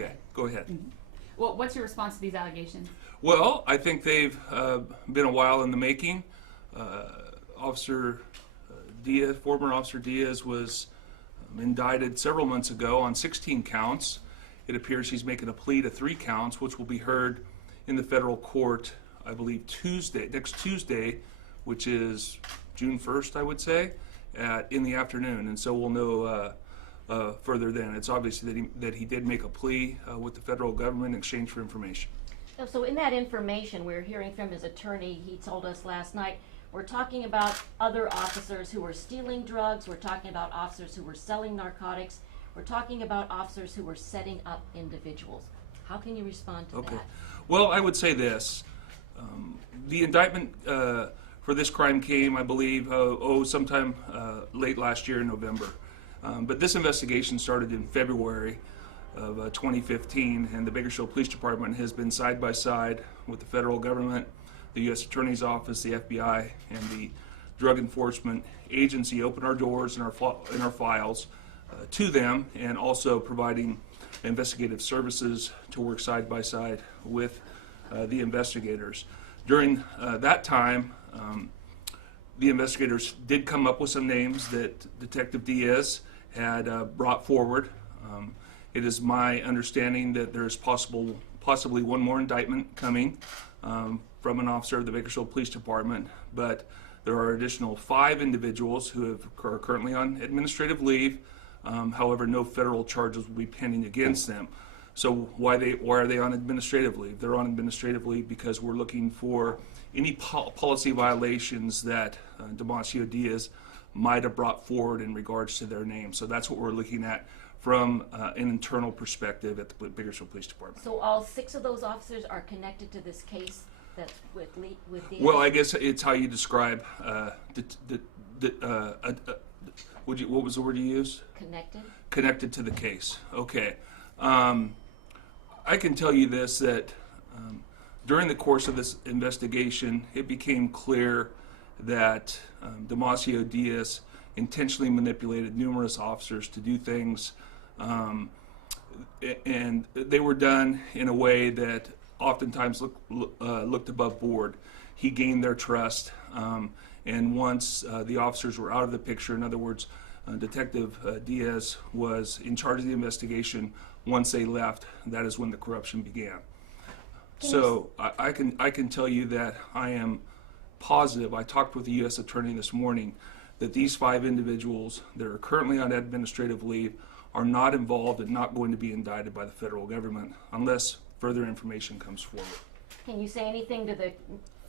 Okay, go ahead. Well, what's your response to these allegations? Well, I think they've been a while in the making. Officer Diaz, former Officer Diaz, was indicted several months ago on 16 counts. It appears he's making a plea to 3 counts, which will be heard in the federal court, I believe, next Tuesday, which is June 1st, I would say, in the afternoon. And so we'll know further then. It's obvious that he did make a plea with the federal government in exchange for information. So in that information, we're hearing from his attorney, he told us last night, we're talking about other officers who were stealing drugs, we're talking about officers who were selling narcotics, we're talking about officers who were setting up individuals. How can you respond to that? Well, I would say this. The indictment for this crime came, I believe, sometime late last year in November. But this investigation started in February of 2015, and the Bakersfield Police Department has been side by side with the federal government, the U.S. Attorney's Office, the FBI, and the Drug Enforcement Agency. Open our doors and our files to them, and also providing investigative services to work side by side with the investigators. During that time, the investigators did come up with some names that Detective Diaz had brought forward. It is my understanding that there is possibly one more indictment coming from an officer of the Bakersfield Police Department, but there are additional 5 individuals who are currently on administrative leave. However, no federal charges will be pending against them. So why are they on administrative leave? They're on administrative leave because we're looking for any policy violations that Damacio Diaz might have brought forward in regards to their name. So that's what we're looking at from an internal perspective at the Bakersfield Police Department. So all 6 of those officers are connected to this case that's with Diaz? Well, I guess it's how you describe, what was the word you used? Connected? Connected to the case. Okay. I can tell you this, that during the course of this investigation, it became clear that Damacio Diaz intentionally manipulated numerous officers to do things, and they were done in a way that oftentimes looked above board. He gained their trust, and once the officers were out of the picture, in other words, Detective Diaz was in charge of the investigation. Once they left, that is when the corruption began. So I can tell you that I am positive. I talked with the U.S. Attorney this morning that these 5 individuals that are currently on administrative leave are not involved and not going to be indicted by the federal government unless further information comes forward. Can you say anything to the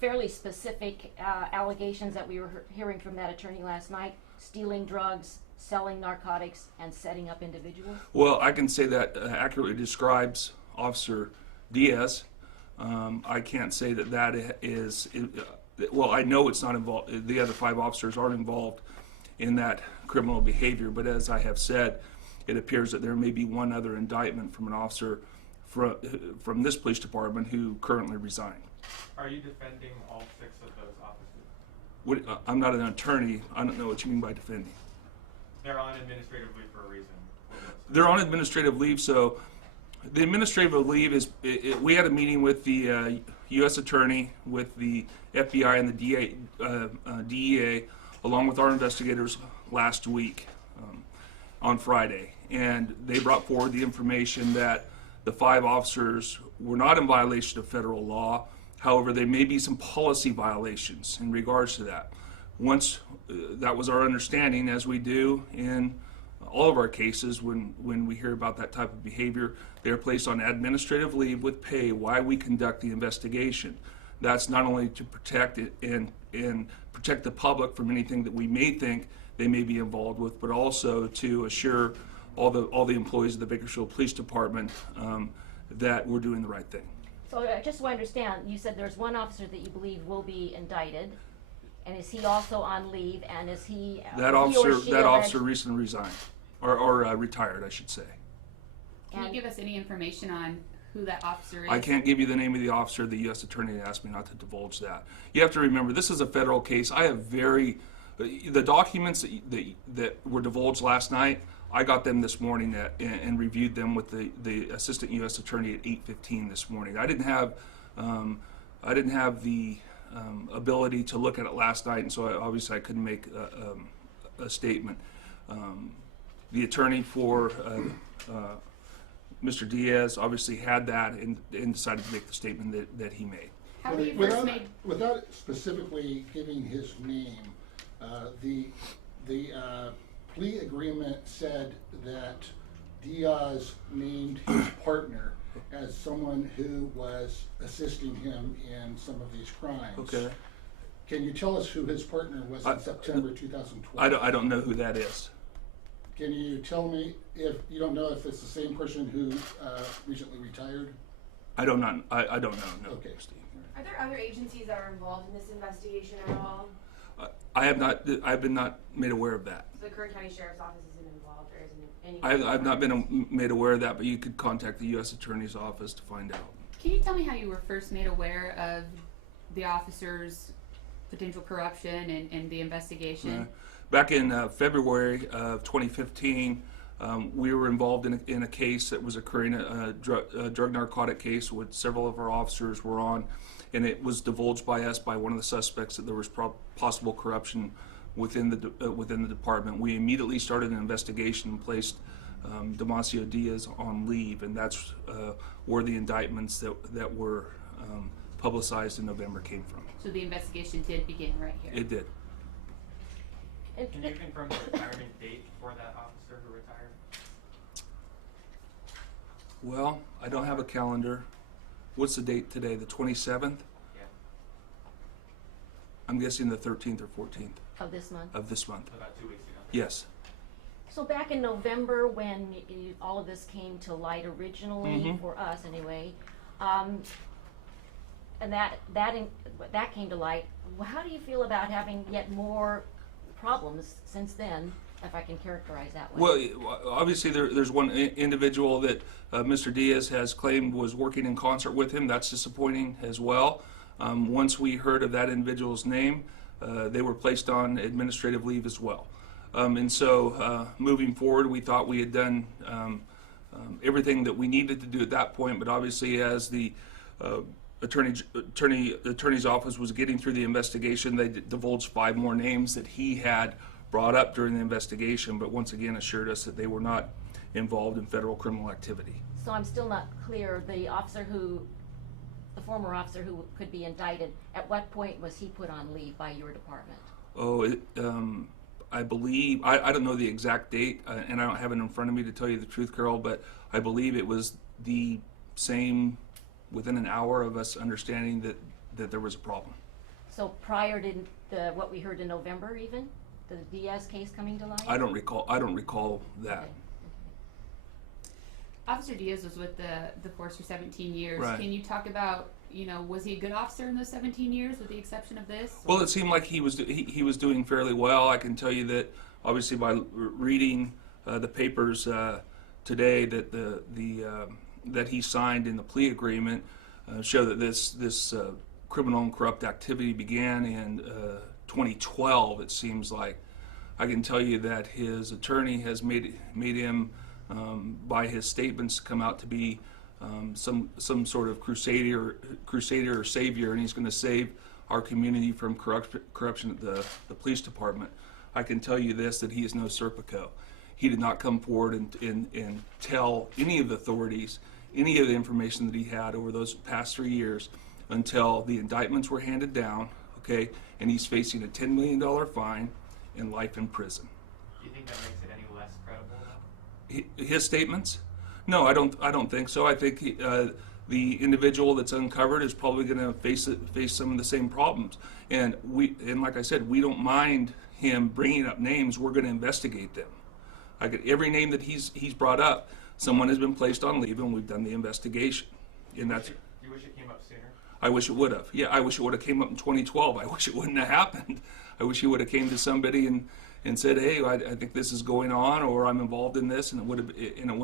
fairly specific allegations that we were hearing from that attorney last night? Stealing drugs, selling narcotics, and setting up individuals? Well, I can say that accurately describes Officer Diaz. I can't say that is, well, I know it's not involved, the other 5 officers aren't involved in that criminal behavior, but as I have said, it appears that there may be one other indictment from an officer from this police department who currently resigned. Are you defending all 6 of those officers? I'm not an attorney. I don't know what you mean by defending. They're on administrative leave for a reason. They're on administrative leave, so the administrative leave is, we had a meeting with the U.S. Attorney, with the FBI and the DEA, along with our investigators last week on Friday. And they brought forward the information that the 5 officers were not in violation of federal law. However, there may be some policy violations in regards to that. Once that was our understanding, as we do in all of our cases, when we hear about that type of behavior, they are placed on administrative leave with pay while we conduct the investigation. That's not only to protect it and protect the public from anything that we may think they may be involved with, but also to assure all the employees of the Bakersfield Police Department that we're doing the right thing. So just so I understand, you said there's one officer that you believe will be indicted, and is he also on leave, and is he that officer recently resigned, or retired, I should say. Can you give us any information on who that officer is? I can't give you the name of the officer. The U.S. Attorney asked me not to divulge that. You have to remember, this is a federal case. I have the documents that were divulged last night, I got them this morning and reviewed them with the Assistant U.S. Attorney at 8:15 this morning. I didn't have the ability to look at it last night, and so obviously I couldn't make a statement. The attorney for Mr. Diaz obviously had that and decided to make the statement that he made. How were you first Without, made? without specifically giving his name, the plea agreement said that Diaz named his partner as someone who was assisting him in some of these crimes. Okay. Can you tell us who his partner was in September 2012? I don't know who that is. Can you tell me if you don't know if it's the same person who recently retired? I don't know. No, Okay. Steve. Are there other agencies that are involved in this investigation at all? I have not. I've been not made aware of that. So the Kern County Sheriff's Office isn't involved, or isn't any? I've not been made aware of that, but you could contact the U.S. Attorney's Office to find out. Can you tell me how you were first made aware of the officer's potential corruption and the investigation? Back in February of 2015, we were involved in a case that was occurring, a drug narcotic case, which several of our officers were on, and it was divulged by us, by one of the suspects, that there was possible corruption within the department. We immediately started an investigation and placed Damacio Diaz on leave, and that's where the indictments that were publicized in November came from. So the investigation did begin right here. It did. Can you confirm the retirement date for that officer who retired? Well, I don't have a calendar. What's the date today? The 27th? Yeah, I'm guessing the 13th or 14th Of this month. of this month. about 2 weeks ago. Yes. So back in November, when all of this came to light originally, for us anyway, and that came to light, how do you feel about having yet more problems since then, if I can characterize that way? Well, obviously there's one individual that Mr. Diaz has claimed was working in concert with him. That's disappointing as well. Once we heard of that individual's name, they were placed on administrative leave as well. And so moving forward, we thought we had done everything that we needed to do at that point, but obviously as the attorney's office was getting through the investigation, they divulged 5 more names that he had brought up during the investigation, but once again assured us that they were not involved in federal criminal activity. So I'm still not clear, the former officer who could be indicted, at what point was he put on leave by your department? Oh, I believe, I don't know the exact date, and I don't have it in front of me to tell you the truth, Carol, but I believe it was the same, within an hour of us understanding that there was a problem. So prior to what we heard in November even, the Diaz case coming to light? I don't recall that. Okay. Officer Diaz was with the force for 17 years. Right. Can you talk about, was he a good officer in those 17 years, with the exception of this? Well, it seemed like he was doing fairly well. I can tell you that obviously by reading the papers today that that he signed in the plea agreement show that this criminal and corrupt activity began in 2012. It seems like. I can tell you that his attorney has made him by his statements come out to be some sort of crusader or savior, and he's going to save our community from corruption at the police department. I can tell you this, that he is no Serpico. He did not come forward and tell any of the authorities any of the information that he had over those past 3 years until the indictments were handed down, okay, and he's facing a $10 million fine and life in prison. Do you think that makes it any less credible, though? His statements? No, I don't think so. I think the individual that's uncovered is probably going to face some of the same problems. And like I said, we don't mind him bringing up names. We're going to investigate them. Every name that he's brought up, someone has been placed on leave, and we've done the investigation. And that's. You wish it came up sooner? I wish it would have. Yeah, I wish it would have came up in 2012. I wish it wouldn't have happened. I wish he would have came to somebody and said, hey, I think this is going on, or I'm involved in this, and it would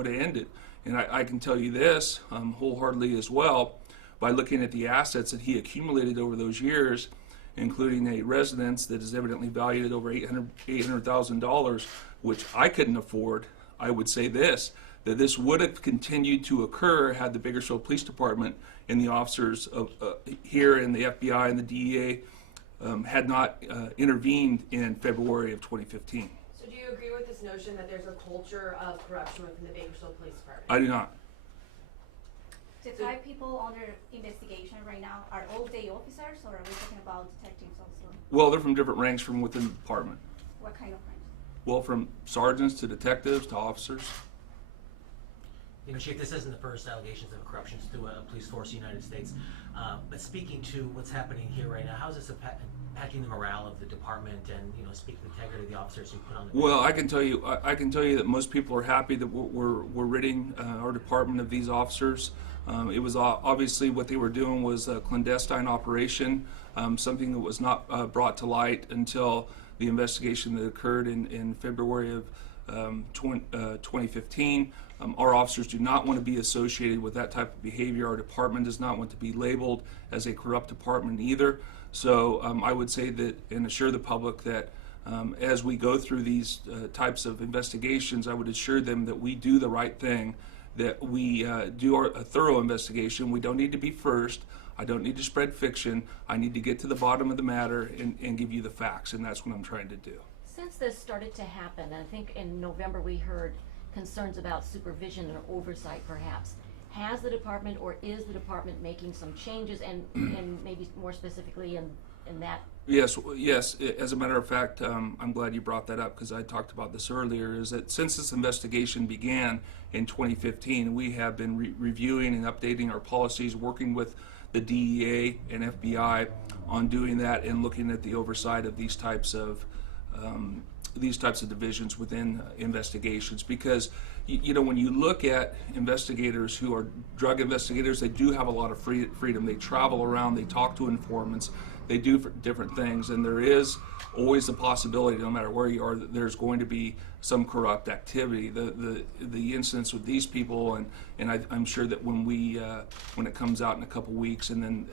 have ended. And I can tell you this wholeheartedly as well, by looking at the assets that he accumulated over those years, including a residence that is evidently valued at over $800,000, which I couldn't afford I would say this, that this would have continued to occur had the Bakersfield Police Department and the officers of, here in the FBI and the DEA had not intervened in February of 2015. So do you agree with this notion that there's a culture of corruption within the Bakersfield Police Department? I do not. The 5 people under investigation right now are all day officers, or are we talking about detectives also? Well, they're from different ranks from within the department. What kind of ranks? Well, from sergeants to detectives to officers. You know, Chief, this isn't the first allegations of corruption to a police force in the United States. But speaking to what's happening here right now, how is this impacting the morale of the department and, you know, speaking the integrity of the officers who put on the... Well, I can tell you that most people are happy that we're ridding our department of these officers. It was obviously what they were doing was a clandestine operation, something that was not brought to light until the investigation that occurred in February of 2015. Our officers do not want to be associated with that type of behavior. Our department does not want to be labeled as a corrupt department either. So I would say that and assure the public that as we go through these types of investigations, I would assure them that we do the right thing, that we do a thorough investigation. We don't need to be first. I don't need to spread fiction. I need to get to the bottom of the matter and give you the facts, and that's what I'm trying to do. Since this started to happen, I think in November we heard concerns about supervision and oversight perhaps. Has the department or is the department making some changes and maybe more specifically in that? Yes. As a matter of fact, I'm glad you brought that up because I talked about this earlier, is that since this investigation began in 2015, we have been reviewing and updating our policies, working with the DEA and FBI on doing that and looking at the oversight of these types of divisions within investigations, because you know, when you look at investigators who are drug investigators, they do have a lot of freedom. They travel around, they talk to informants, they do different things, and there is always the possibility, no matter where you are, that there's going to be some corrupt activity. The incidents with these people, and I'm sure that when it comes out in a couple weeks, and then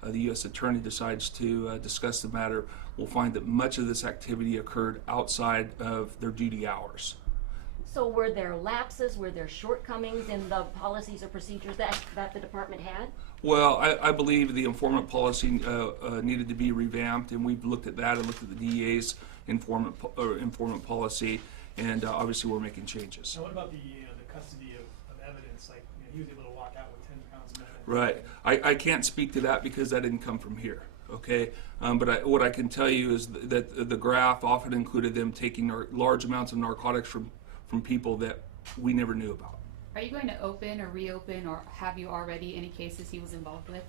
the U.S. Attorney decides to discuss the matter, we'll find that much of this activity occurred outside of their duty hours. So were there lapses, were there shortcomings in the policies or procedures that the department had? Well, I believe the informant policy needed to be revamped, and we've looked at that and looked at the DEA's informant policy, and obviously we're making changes. So what about the custody of evidence? Like, he was able to walk out with 10 pounds of evidence. Right. I can't speak to that because that didn't come from here. Okay, but what I can tell you is that the graph often included them taking large amounts of narcotics from people that we never knew about. Are you going to open or reopen, or have you already any cases he was involved with?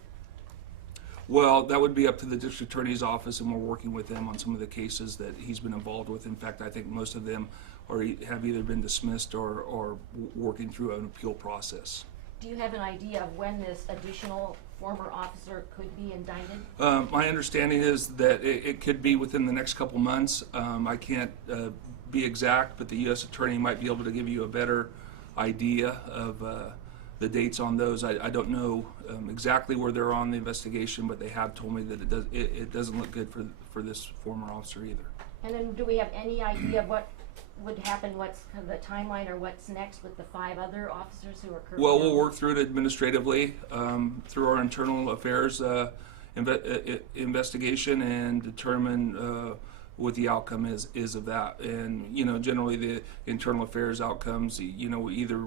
Well, that would be up to the district attorney's office, and we're working with them on some of the cases that he's been involved with. In fact, I think most of them have either been dismissed or working through an appeal process. Do you have an idea of when this additional former officer could be indicted? My understanding is that it could be within the next couple months. I can't be exact, but the U.S. Attorney might be able to give you a better idea of the dates on those. I don't know exactly where they're on the investigation, but they have told me that it doesn't look good for this former officer either. And then do we have any idea of what would happen, what's kind of the timeline or what's next with the 5 other officers who are currently? Well, we'll work through it administratively through our internal affairs investigation and determine what the outcome is of that. And you know, generally the internal affairs outcomes, you know, either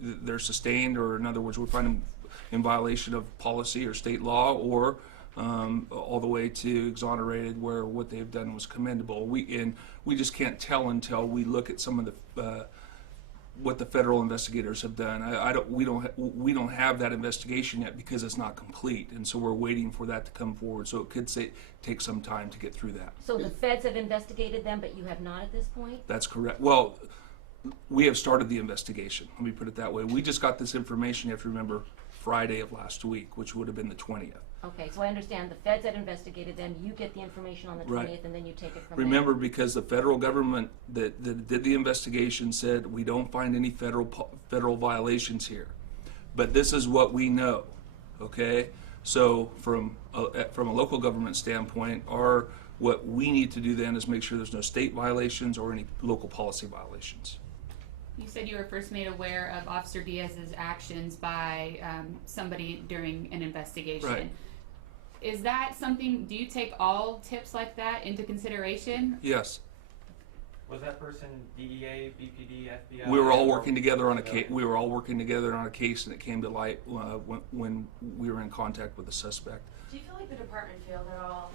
they're sustained, or in other words, we find them in violation of policy or state law, or all the way to exonerated where what they've done was commendable. We just can't tell until we look at some of the what the federal investigators have done. We don't have that investigation yet because it's not complete, and so we're waiting for that to come forward. So it could take some time to get through that. So the feds have investigated them, but you have not at this point? That's correct. Well, we have started the investigation. Let me put it that way. We just got this information, you have to remember, Friday of last week, which would have been the 20th. Okay, so I understand the feds had investigated them, you get the information on the 20th, Right. and then you take it from Remember, because the federal government that did the investigation said we don't find any federal violations here, but this is what we know. Okay, so from a local government standpoint, what we need to do then is make sure there's no state violations or any local policy violations. You said you were first made aware of Officer Diaz's actions by somebody during an investigation. Right. Is that something, do you take all tips like that into consideration? Yes. Was that person DEA, BPD, FBI? We were all working together on a case. case. We were all working together on a case, and it came to light when we were in contact with the suspect. Do you feel like the department failed at all,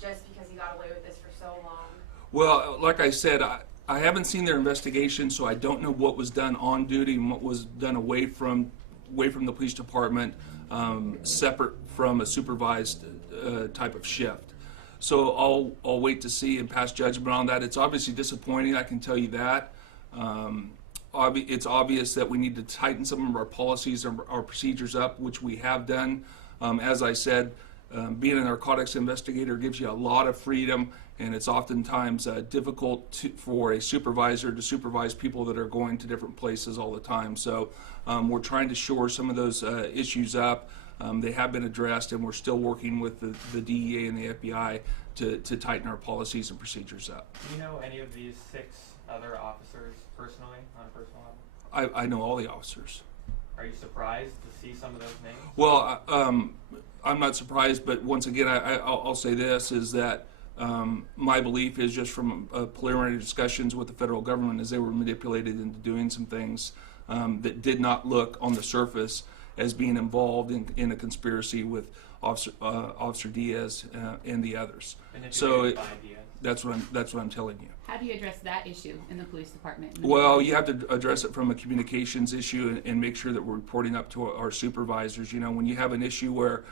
just because he got away with this for so long? Well, like I said, I haven't seen their investigation, so I don't know what was done on duty and what was done away from the police department, separate from a supervised type of shift. So I'll wait to see and pass judgment on that. It's obviously disappointing, I can tell you that. It's obvious that we need to tighten some of our policies, our procedures up, which we have done. As I said, being a narcotics investigator gives you a lot of freedom, and it's oftentimes difficult for a supervisor to supervise people that are going to different places all the time. So we're trying to shore some of those issues up. They have been addressed, and we're still working with the DEA and the FBI to tighten our policies and procedures up. Do you know any of these 6 other officers personally, on a personal level? I know all the officers. Are you surprised to see some of those names? Well, I'm not surprised, but once again, I'll say this, is that my belief is just from preliminary discussions with the federal government is they were manipulated into doing some things that did not look on the surface as being involved in a conspiracy with Officer Diaz and the others. So that's what I'm telling you. How do you address that issue in the police department? Well, you have to address it from a communications issue and make sure that we're reporting up to our supervisors. You know, when you have an issue where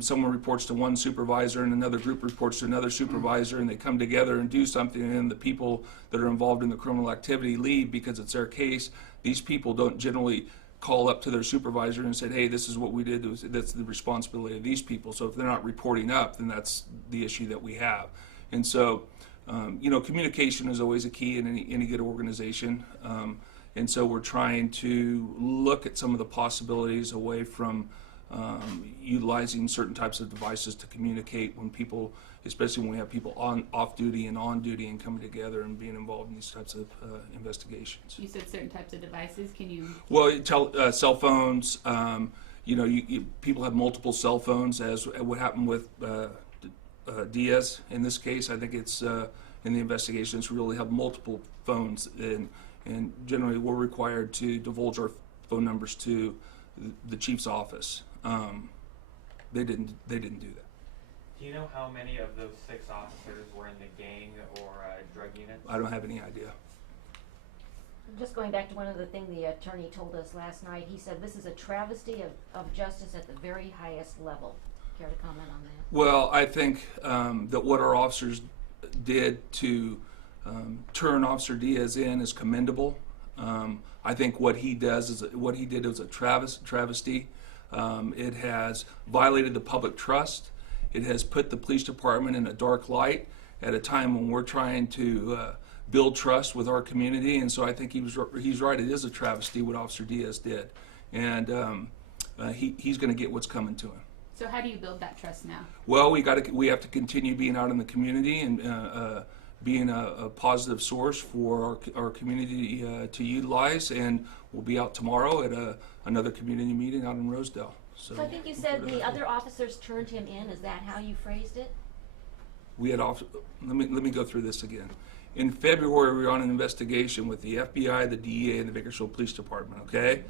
someone reports to one supervisor and another group reports to another supervisor, and they come together and do something, and the people that are involved in the criminal activity leave because it's their case, these people don't generally call up to their supervisor and said, hey, this is what we did, that's the responsibility of these people. So if they're not reporting up, then that's the issue that we have. And so, you know, communication is always a key in any good organization. And so we're trying to look at some of the possibilities away from utilizing certain types of devices to communicate when people, especially when we have people off duty and on duty and coming together and being involved in these types of investigations. You said certain types of devices. Can you? Well, cell phones. You know, people have multiple cell phones, as what happened with Diaz. In this case, I think it's in the investigations we really have multiple phones, and generally we're required to divulge our phone numbers to the chief's office. They didn't do that. Do you know how many of those 6 officers were in the gang or drug unit? I don't have any idea. Just going back to one other thing the attorney told us last night, he said this is a travesty of justice at the very highest level. Care to comment on that? Well, I think that what our officers did to turn Officer Diaz in is commendable. I think what he did is a travesty. It has violated the public trust. It has put the police department in a dark light at a time when we're trying to build trust with our community. And so I think he's right. It is a travesty what Officer Diaz did, and he's going to get what's coming to him. So how do you build that trust now? Well, we have to continue being out in the community and being a positive source for our community to utilize, and we'll be out tomorrow at another community meeting out in Rosedale. So I think you said the other officers turned him in. Is that how you phrased it? We had let me go through this again. In February, we were on an investigation with the FBI, the DEA, and the Bakersfield Police Department. Okay.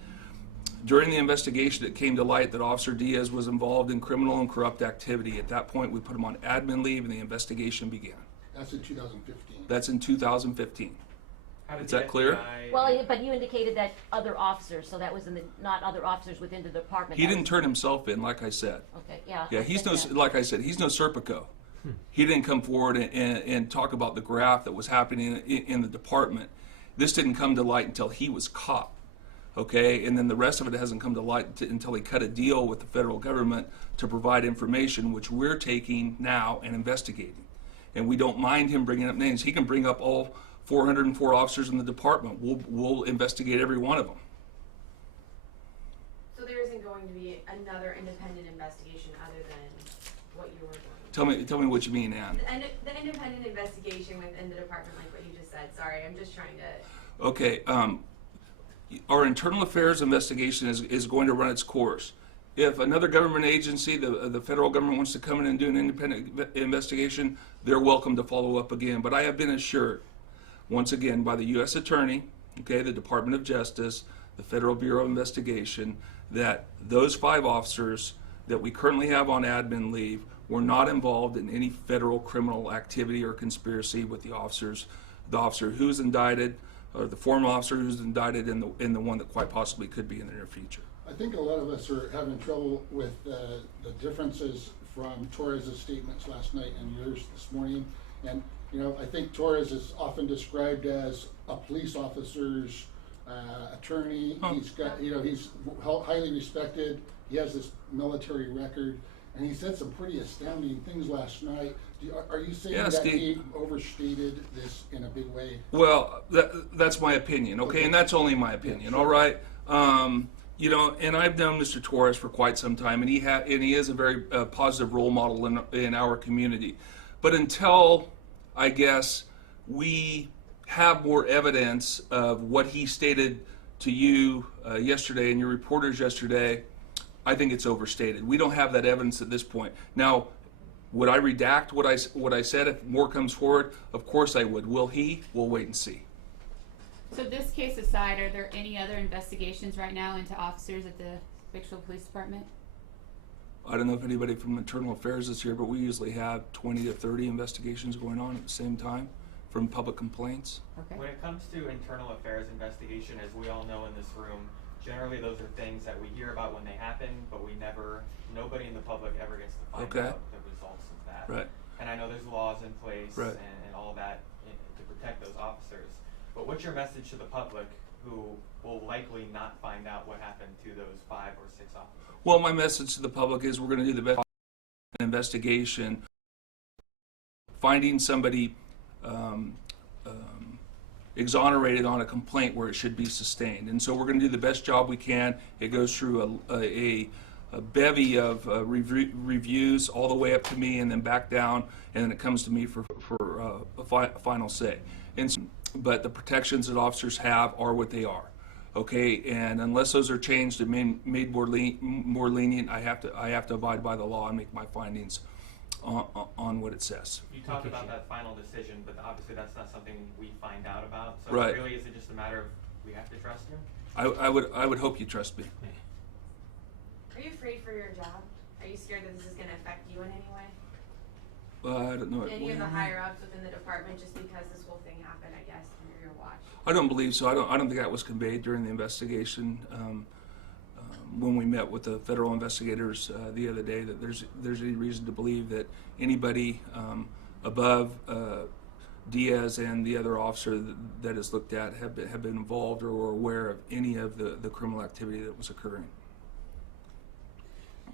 During the investigation, it came to light that Officer Diaz was involved in criminal and corrupt activity. At that point, we put him on admin leave, and the investigation began. That's in 2015. That's in 2015. How did Is the that clear? FBI Well, but you indicated that other officers, so that was not other officers within the department. He didn't turn himself in, like I said. Okay, yeah. Yeah, like I said, he's no Serpico. He didn't come forward and talk about the graft that was happening in the department. This didn't come to light until he was caught. Okay, and then the rest of it hasn't come to light until he cut a deal with the federal government to provide information, which we're taking now and investigating. And we don't mind him bringing up names. He can bring up all 404 officers in the department. We'll investigate every one of them. So there isn't going to be another independent investigation other than what you were doing? Tell me what you mean, Ann. The independent investigation within the department, like what you just said. Sorry, I'm just trying to. Okay, our internal affairs investigation is going to run its course. If another government agency, the federal government, wants to come in and do an independent investigation, they're welcome to follow up again. But I have been assured, once again, by the U.S. Attorney, okay, the Department of Justice, the Federal Bureau of Investigation, that those 5 officers that we currently have on admin leave were not involved in any federal criminal activity or conspiracy with the officer who's indicted, or the former officer who's indicted, and the one that quite possibly could be in the near future. I think a lot of us are having trouble with the differences from Torres's statements last night and yours this morning. And, you know, I think Torres is often described as a police officer's attorney. He's got, you know, he's highly respected. He has this military record. And he said some pretty astounding things last night. Are you saying that he overstated this in a big way? Well, that's my opinion, okay? And that's only my opinion, sure. all right? You know, and I've known Mr. Torres for quite some time, and he is a very positive role model in our community. But until, I guess, we have more evidence of what he stated to you yesterday and your reporters yesterday, I think it's overstated. We don't have that evidence at this point. Now, would I redact what I said if more comes forward? Of course I would. Will he? We'll wait and see. So this case aside, are there any other investigations right now into officers at the Bakersfield Police Department? I don't know if anybody from Internal Affairs is here, but we usually have 20 to 30 investigations going on at the same time from public complaints. Okay. When it comes to internal affairs investigation, as we all know in this room, generally those are things that we hear about when they happen, but nobody in the public ever gets to find out the results of that. Right. And I know there's laws in place Right. and all that to protect those officers. But what's your message to the public who will likely not find out what happened to those 5 or 6 officers? Well, my message to the public is we're going to do the best investigation, finding somebody exonerated on a complaint where it should be sustained. And so we're going to do the best job we can. It goes through a bevy of reviews all the way up to me and then back down, and then it comes to me for a final say. But the protections that officers have are what they are. Okay, and unless those are changed and made more lenient, I have to abide by the law and make my findings on what it says. You talked about that final decision, but obviously that's not something we find out about. So Right. really, is it just a matter of we have to trust you? I would hope you trust me. Are you afraid for your job? Are you scared that this is going to affect you in any way? I don't know. Any of the higher ups within the department, just because this whole thing happened, I guess, under your watch? I don't believe so. I don't think that was conveyed during the investigation. When we met with the federal investigators the other day, that there's any reason to believe that anybody above Diaz and the other officer that is looked at have been involved or were aware of any of the criminal activity that was occurring.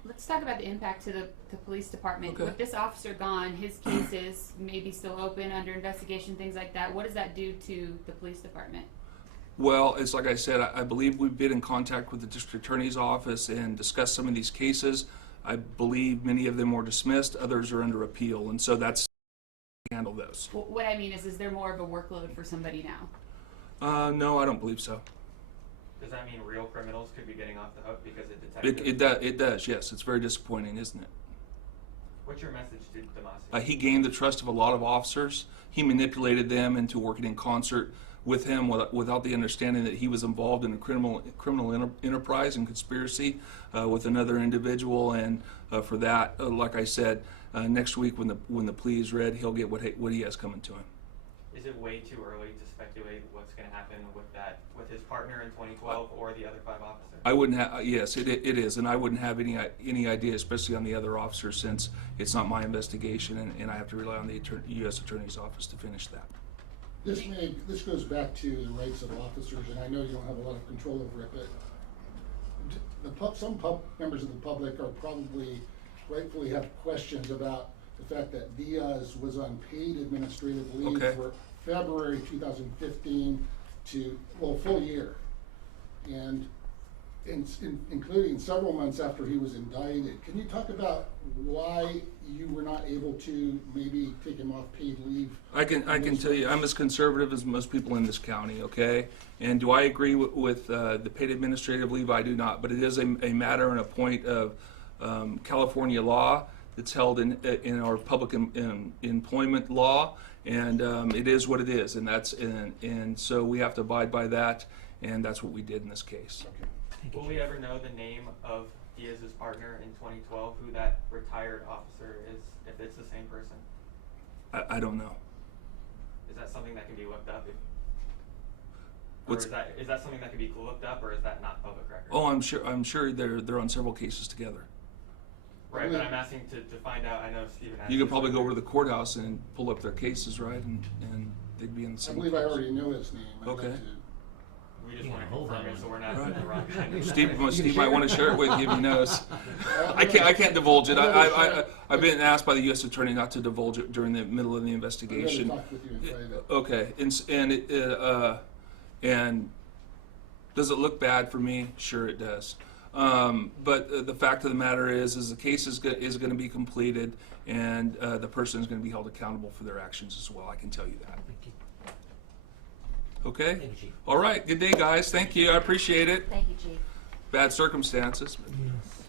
Let's talk about the impact to the police department. Okay. With this officer gone, his case is maybe still open, under investigation, things like that. What does that do to the police department? Well, it's like I said, I believe we've been in contact with the district attorney's office and discussed some of these cases. I believe many of them were dismissed, others are under appeal, and so that's handle those. Well, what I mean is there more of a workload for somebody now? No, I don't believe so. Does that mean real criminals could be getting off the hook because of detectives? It does, yes. It's very disappointing, isn't it? What's your message to Damacio? He gained the trust of a lot of officers. He manipulated them into working in concert with him without the understanding that he was involved in a criminal enterprise and conspiracy with another individual. And for that, like I said, next week when the plea is read, he'll get what he has coming to him. Is it way too early to speculate what's going to happen with his partner in 2012 or the other 5 officers? I wouldn't have. Yes, it is, and I wouldn't have any idea, especially on the other officers, since it's not my investigation, and I have to rely on the U.S. Attorney's Office to finish that. This goes back to the rights of officers, and I know you don't have a lot of control over it, but some members of the public are probably rightfully have questions about the fact that Diaz was on paid administrative leave for February 2015 to, full year. And including several months after he was indicted. Can you talk about why you were not able to maybe take him off paid leave? I can tell you, I'm as conservative as most people in this county, okay? And do I agree with the paid administrative leave? I do not, but it is a matter and a point of California law that's held in our public employment law, and it is what it is, and so we have to abide by that, and that's what we did in this case. Okay. Will we ever know the name of Diaz's partner in 2012, who that retired officer is, if it's the same person? I don't know. Is that something that can be looked up? What's- Or is that something that can be looked up, or is that not public record? Oh, I'm sure they're on several cases together. Right, but I'm asking to find out. I know Stephen asked You could this probably go earlier. over to the courthouse and pull up their cases, right, and they'd be in the I same believe I case. already know his name. I'd like Okay. to- We just Yeah, want to hold confirm that it, so one. we're not Right. doing the wrong kind. Steve might want to share it with you if he knows. I can't divulge it. I've been asked by the U.S. Attorney not to divulge it during the middle of the I'd rather investigation. talk with you in private. Okay, and does it look bad for me? Sure, it does. But the fact of the matter is the case is going to be completed, and the person is going to be held accountable for their actions as well. I can tell you that. Thank you. Okay. Thank you, Chief. All right. Good day, guys. Thank you. I appreciate it. Thank you, Chief. Bad circumstances. But Yes.